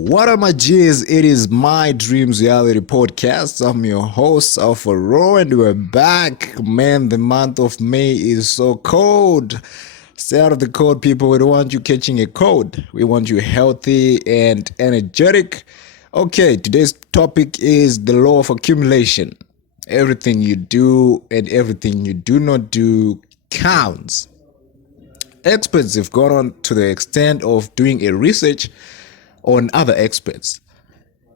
What up, my G's? It is my Dreams Reality Podcast. I'm your host, Alpha Ro, and we're back. Man, the month of May is so cold. Stay out of the cold, people. We don't want you catching a cold. We want you healthy and energetic. Okay, today's topic is the law of accumulation. Everything you do and everything you do not do counts. Experts have gone on to the extent of doing a research on other experts.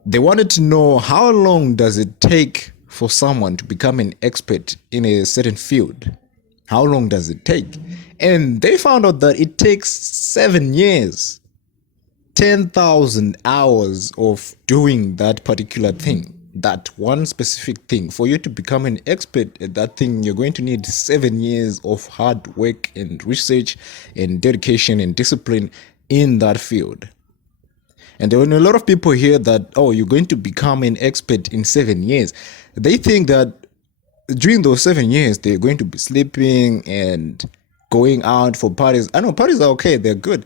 They wanted to know how long does it take for someone to become an expert in a certain field? How long does it take? And they found out that it takes 7 years, 10,000 hours of doing that particular thing, that one specific thing. For you to become an expert at that thing, you're going to need 7 years of hard work and research and dedication and discipline in that field. And when a lot of people hear that, oh, you're going to become an expert in 7 years, they think that during those 7 years, they're going to be sleeping and going out for parties. I know parties are okay, they're good,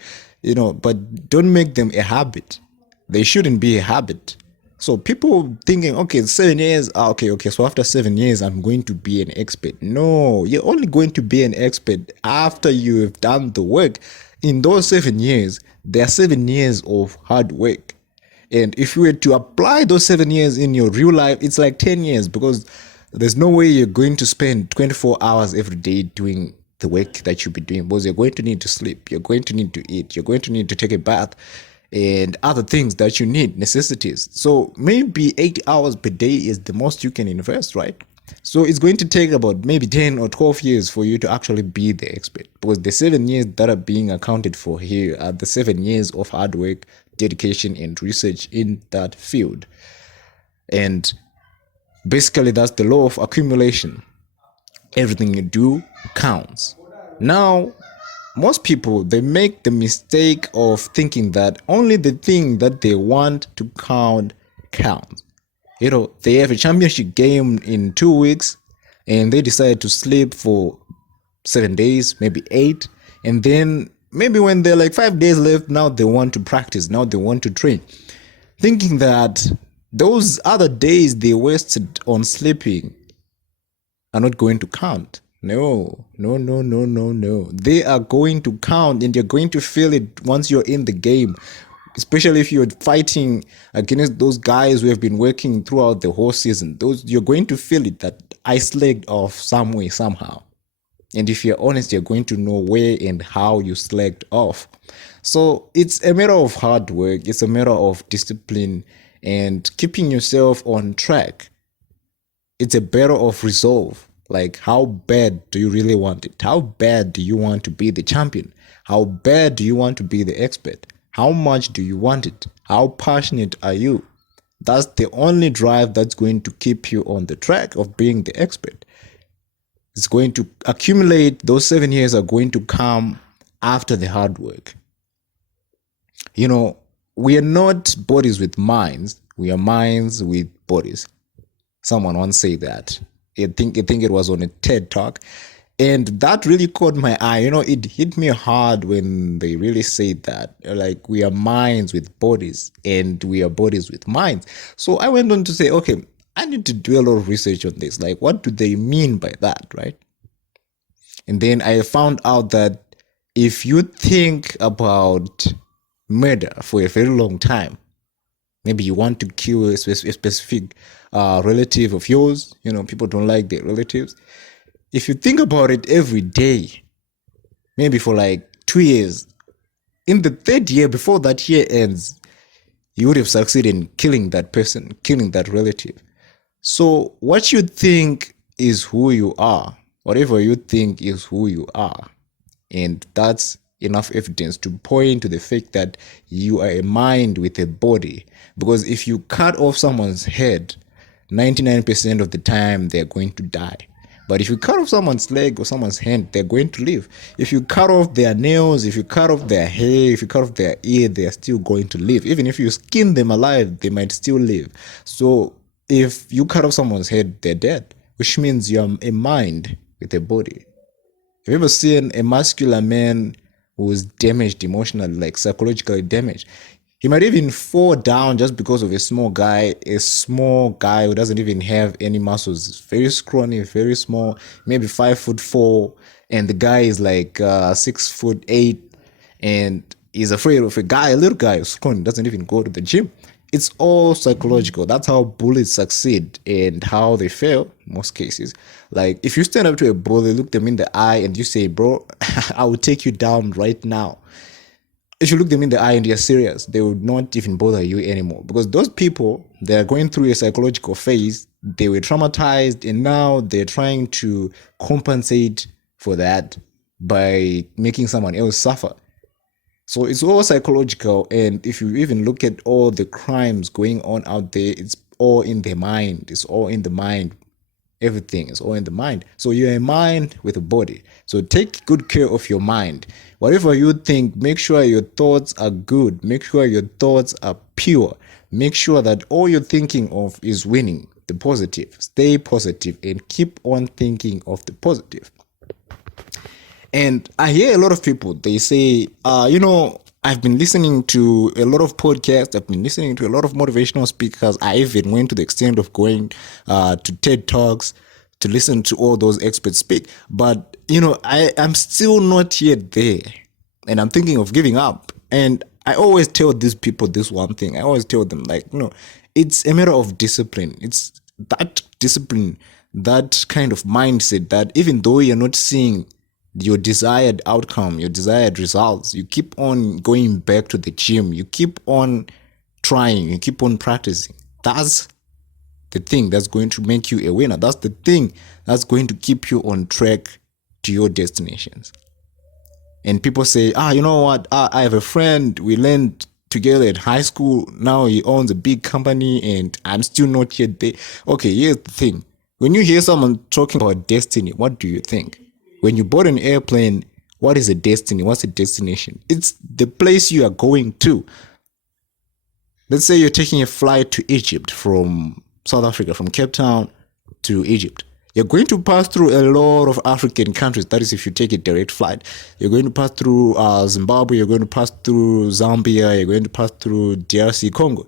but don't make them a habit. They shouldn't be a habit. So people thinking, okay, 7 years, okay, so after 7 years, I'm going to be an expert. No, you're only going to be an expert after you've done the work. In those 7 years, there are 7 years of hard work. And if you were to apply those 7 years in your real life, it's like 10 years, because there's no way you're going to spend 24 hours every day doing the work that you'll be doing, because you're going to need to sleep, you're going to need to eat, you're going to need to take a bath, and other things that you need, necessities. So maybe 8 hours per day is the most you can invest, right? So it's going to take about maybe 10 or 12 years for you to actually be the expert, because the 7 years that are being accounted for here are the 7 years of hard work, dedication, and research in that field. And basically, that's the law of accumulation. Everything you do counts. Now, most people, they make the mistake of thinking that only the thing that they want to count counts. They have a championship game in 2 weeks and they decide to sleep for 7 days, maybe 8. And then maybe when they're like 5 days left, now they want to practice, now they want to train, thinking that those other days they wasted on sleeping are not going to count. No. They are going to count, and you're going to feel it once you're in the game. Especially if you're fighting against those guys who have been working throughout the whole season. You're going to feel it, that I slacked off some way, somehow. And if you're honest, you're going to know where and how you slacked off. So it's a matter of hard work. It's a matter of discipline and keeping yourself on track. It's a matter of resolve. Like, how bad do you really want it? How bad do you want to be the champion? How bad do you want to be the expert? How much do you want it? How passionate are you? That's the only drive that's going to keep you on the track of being the expert. It's going to accumulate. Those 7 years are going to come after the hard work. We are not bodies with minds. We are minds with bodies. Someone once said that. I think it was on a TED Talk. And that really caught my eye. It hit me hard when they really said that. Like, we are minds with bodies and we are bodies with minds. So I went on to say, okay, I need to do a lot of research on this. Like, what do they mean by that, right? And then I found out that if you think about murder for a very long time, maybe you want to kill a specific relative of yours. People don't like their relatives. If you think about it every day, maybe for like 2 years, in the third year, before that year ends, you would have succeeded in killing that person, killing that relative. So what you think is who you are. Whatever you think is who you are. And that's enough evidence to point to the fact that you are a mind with a body. Because if you cut off someone's head, 99% of the time they're going to die. But if you cut off someone's leg or someone's hand, they're going to live. If you cut off their nails, if you cut off their hair, if you cut off their ear, they are still going to live. Even if you skin them alive, they might still live. So if you cut off someone's head, they're dead, which means you're a mind with a body. Have you ever seen a muscular man who was damaged emotionally, like psychologically damaged? He might even fall down just because of a small guy who doesn't even have any muscles, very scrawny, very small, maybe 5'4", and the guy is like 6'8", and he's afraid of a little guy who's scrawny, doesn't even go to the gym. It's all psychological. That's how bullies succeed and how they fail in most cases. Like if you stand up to a bully, look them in the eye, and you say, "Bro, I will take you down right now." If you look them in the eye and you're serious, they would not even bother you anymore, because those people, they're going through a psychological phase. They were traumatized, and now they're trying to compensate for that by making someone else suffer. So it's all psychological. And if you even look at all the crimes going on out there, it's all in the mind. It's all in the mind. Everything is all in the mind. So you're a mind with a body. So take good care of your mind. Whatever you think, make sure your thoughts are good. Make sure your thoughts are pure. Make sure that all you're thinking of is winning, the positive. Stay positive and keep on thinking of the positive. And I hear a lot of people, they say, I've been listening to a lot of podcasts. I've been listening to a lot of motivational speakers. I even went to the extent of going to TED Talks to listen to all those experts speak. But, I'm still not yet there. And I'm thinking of giving up. And I always tell these people this one thing. I always tell them, like, it's a matter of discipline. It's that discipline, that kind of mindset that even though you're not seeing your desired outcome, your desired results, you keep on going back to the gym, you keep on trying, you keep on practicing. That's the thing that's going to make you a winner. That's the thing that's going to keep you on track to your destinations. And people say, you know what? I have a friend, we learned together in high school. Now he owns a big company and I'm still not yet there. Okay, here's the thing. When you hear someone talking about destiny, what do you think? When you board an airplane, what is a destiny? What's a destination? It's the place you are going to. Let's say you're taking a flight to Egypt from South Africa, from Cape Town to Egypt. You're going to pass through a lot of African countries. That is if you take a direct flight. You're going to pass through Zimbabwe. You're going to pass through Zambia. You're going to pass through DRC Congo.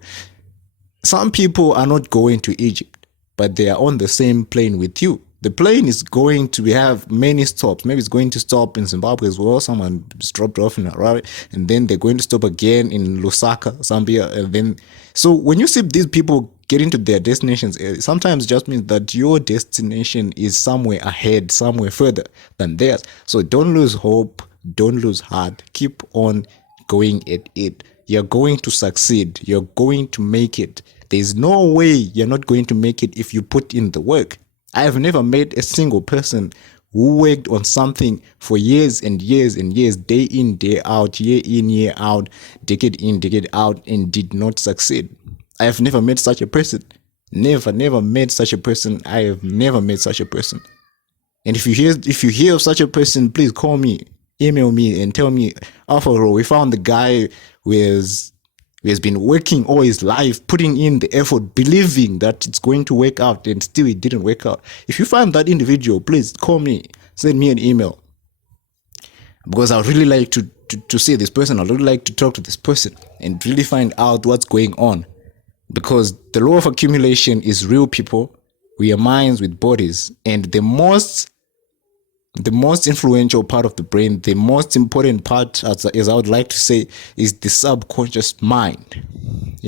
Some people are not going to Egypt, but they are on the same plane with you. The plane is going to have many stops. Maybe it's going to stop in Zimbabwe as well. Someone is dropped off in Harare, and then they're going to stop again in Lusaka, Zambia, and then. So when you see these people getting to their destinations, it sometimes just means that your destination is somewhere ahead, somewhere further than theirs. So don't lose hope, don't lose heart. Keep on going at it. You're going to succeed. You're going to make it. There's no way you're not going to make it if you put in the work. I have never met a single person who worked on something for years and years and years, day in, day out, year in, year out, decade in, decade out, and did not succeed. I have never met such a person. Never met such a person. I have never met such a person. And if you hear of such a person, please call me, email me, and tell me, Alpha, we found the guy who has been working all his life, putting in the effort, believing that it's going to work out, and still it didn't work out. If you find that individual, please call me, send me an email, because I would really like to see this person. I would really like to talk to this person and really find out what's going on, because the law of accumulation is real, people. We are minds with bodies, and the most influential part of the brain, the most important part, as I would like to say, is the subconscious mind.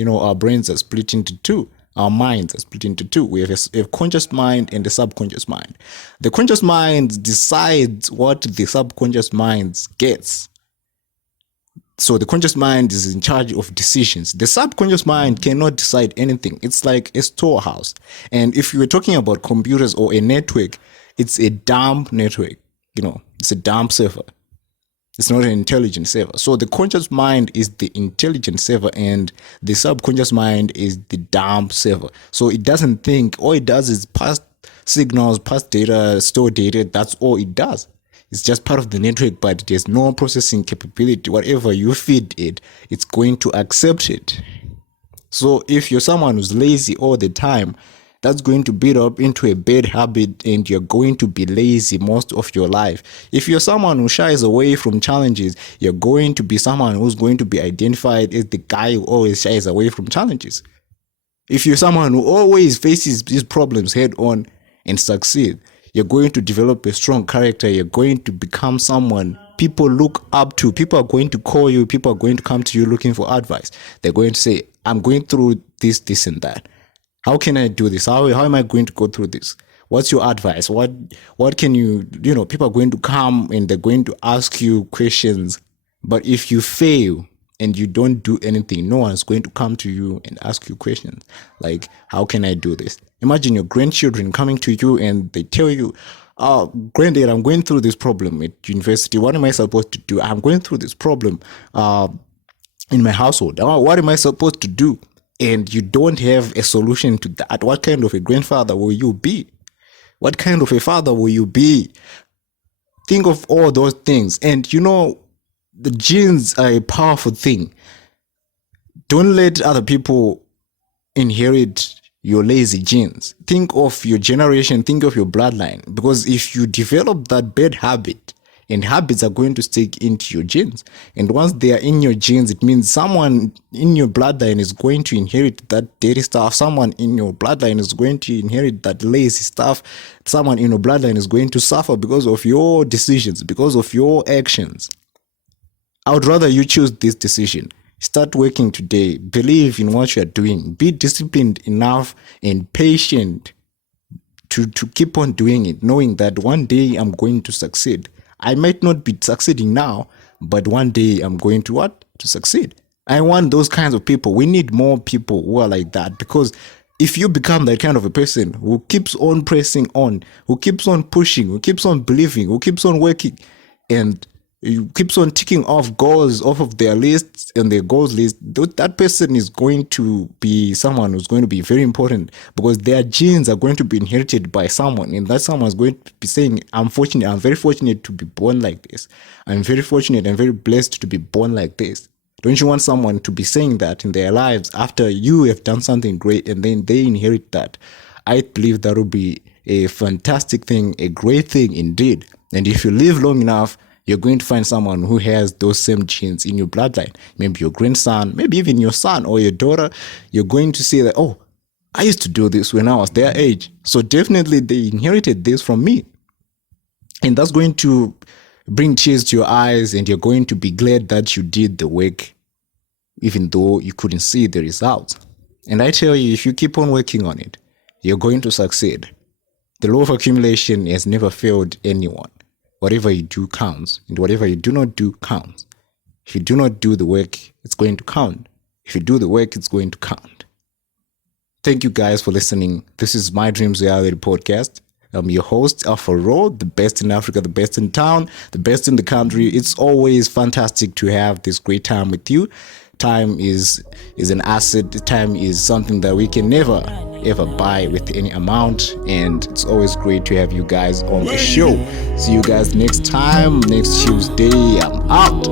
Our brains are split into two. Our minds are split into two. We have a conscious mind and a subconscious mind. The conscious mind decides what the subconscious mind gets. So the conscious mind is in charge of decisions. The subconscious mind cannot decide anything. It's like a storehouse. And if you were talking about computers or a network, it's a dumb network. It's a dumb server. It's not an intelligent server. So the conscious mind is the intelligent server, and the subconscious mind is the dumb server. So it doesn't think. All it does is pass signals, pass data, store data. That's all it does. It's just part of the network, but there's no processing capability. Whatever you feed it, it's going to accept it. So if you're someone who's lazy all the time, That's going to build up into a bad habit, and you're going to be lazy most of your life. If you're someone who shies away from challenges, you're going to be someone who's going to be identified as the guy who always shies away from challenges. If you're someone who always faces these problems head on and succeed, you're going to develop a strong character. You're going to become someone people look up to. People are going to call you. People are going to come to you looking for advice. They're going to say, I'm going through this, and that. How can I do this? How am I going to go through this? What's your advice? What can you, people are going to come and they're going to ask you questions. But if you fail and you don't do anything, no one's going to come to you and ask you questions like, how can I do this? Imagine your grandchildren coming to you and they tell you, granddad, I'm going through this problem at university. What am I supposed to do? I'm going through this problem in my household. What am I supposed to do? And you don't have a solution to that. What kind of a grandfather will you be? What kind of a father will you be? Think of all those things. And the genes are a powerful thing. Don't let other people inherit your lazy genes. Think of your generation, think of your bloodline. Because if you develop that bad habit, and habits are going to stick into your genes. And once they are in your genes, it means someone in your bloodline is going to inherit that dirty stuff. Someone in your bloodline is going to inherit that lazy stuff. Someone in your bloodline is going to suffer because of your decisions, because of your actions. I would rather you choose this decision. Start working today. Believe in what you are doing. Be disciplined enough and patient to keep on doing it, knowing that one day I'm going to succeed. I might not be succeeding now, but one day I'm going to succeed. I want those kinds of people. We need more people who are like that, because if you become that kind of a person who keeps on pressing on, who keeps on pushing, who keeps on believing, who keeps on working, and you keeps on ticking off goals off of their lists and their goals list, that person is going to be someone who's going to be very important, because their genes are going to be inherited by someone, and that someone is going to be saying, I'm very fortunate to be born like this. I'm very fortunate and very blessed to be born like this. Don't you want someone to be saying that in their lives after you have done something great and then they inherit that? I believe that would be a fantastic thing, a great thing indeed. And if you live long enough, you're going to find someone who has those same genes in your bloodline. Maybe your grandson, maybe even your son or your daughter. You're going to say that, oh, I used to do this when I was their age. So definitely they inherited this from me. And that's going to bring tears to your eyes, and you're going to be glad that you did the work, even though you couldn't see the results. And I tell you, if you keep on working on it, you're going to succeed. The law of accumulation has never failed anyone. Whatever you do counts, and whatever you do not do counts. If you do not do the work, it's going to count. If you do the work, it's going to count. Thank you guys for listening. This is My Dreams Reality Podcast. I'm your host, Alpha Raw, the best in Africa, the best in town, the best in the country. It's always fantastic to have this great time with you. Time is an asset. Time is something that we can never ever buy with any amount, and it's always great to have you guys on the show. See you guys next time, next Tuesday. I'm out.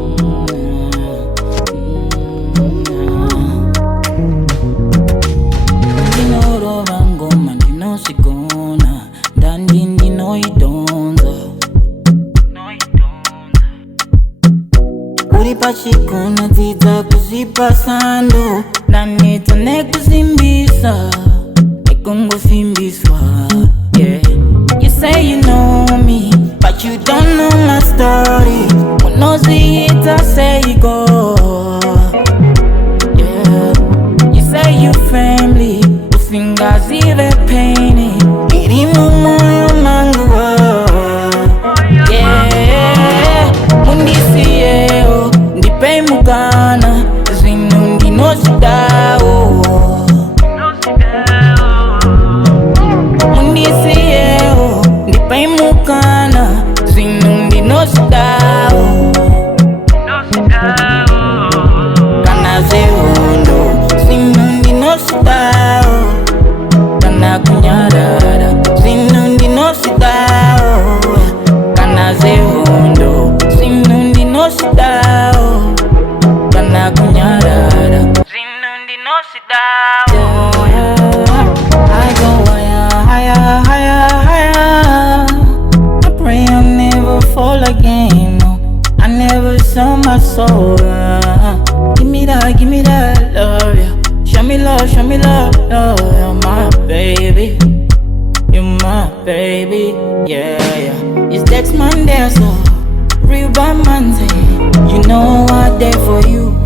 Pachikuna tita kuzipasando na nito nekuzimbisa nekungo simbiswa. Yeah, you say you know me, but you don't know my story. When no see it, I say you go. Yeah, you say you family, usingazive paini irimu moyo manguwa. Yeah, mundisiye Pay mugana, zinundi no sidao. Mundi siyo, ndi pay mugana, zinundi no sidao. Kana zehondo, zinundi no sidao. Kana kunyarara, zinundi no sidao. Kana zehondo, zinundi no sidao. Zinundi no sidao. I go soul. Give me that love, yeah. Show me love, love. You're my baby, you're my baby, yeah. It's next Monday, so real bad man say, you know I there for you.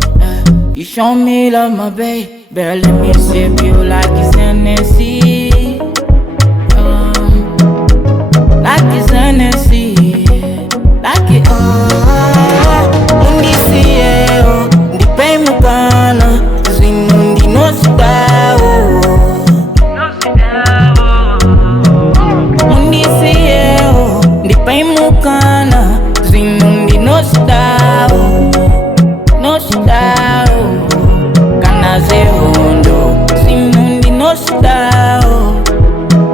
You show me love, my baby. Let me sip you like it's Hennessy, like it's Hennessy, like it. Undi siye, undi pay mukana, zinundi no sitawo. Undi siye, undi pay mukana, zinundi no sitawo, no sitawo. Kana zehondo, zinundi no sitawo,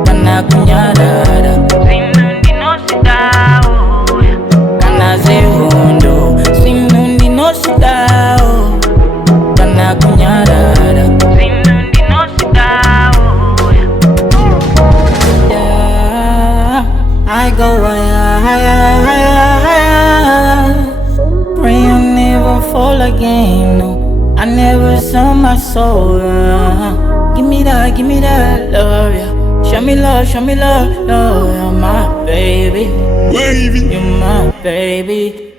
kana kunyadada. Zinundi no sitawo, kana zehondo, zinundi no sitawo, kana kunyadada. Zinundi no sitawo, yeah. I go higher. Pray I never fall again, no. I never sell my soul. Give me that love, yeah. Show me love, love. You're my baby, you're my baby.